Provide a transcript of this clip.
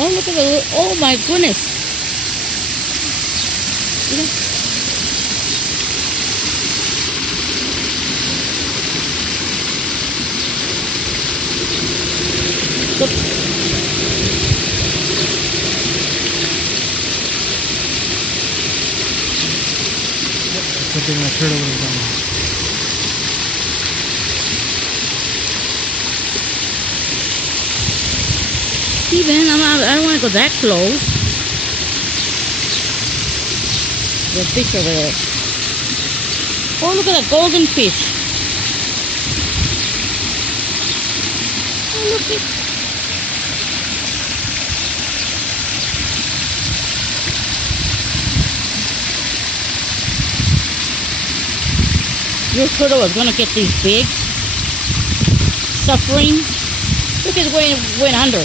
Oh, look at the, oh my goodness. Mira. Look. Good thing that turtle would have done. Steven, I don't want to go that close. There's a fish over there. Oh, look at that golden fish. Oh, look at. Your turtle was gonna get these big, suffering. Look at where it went under.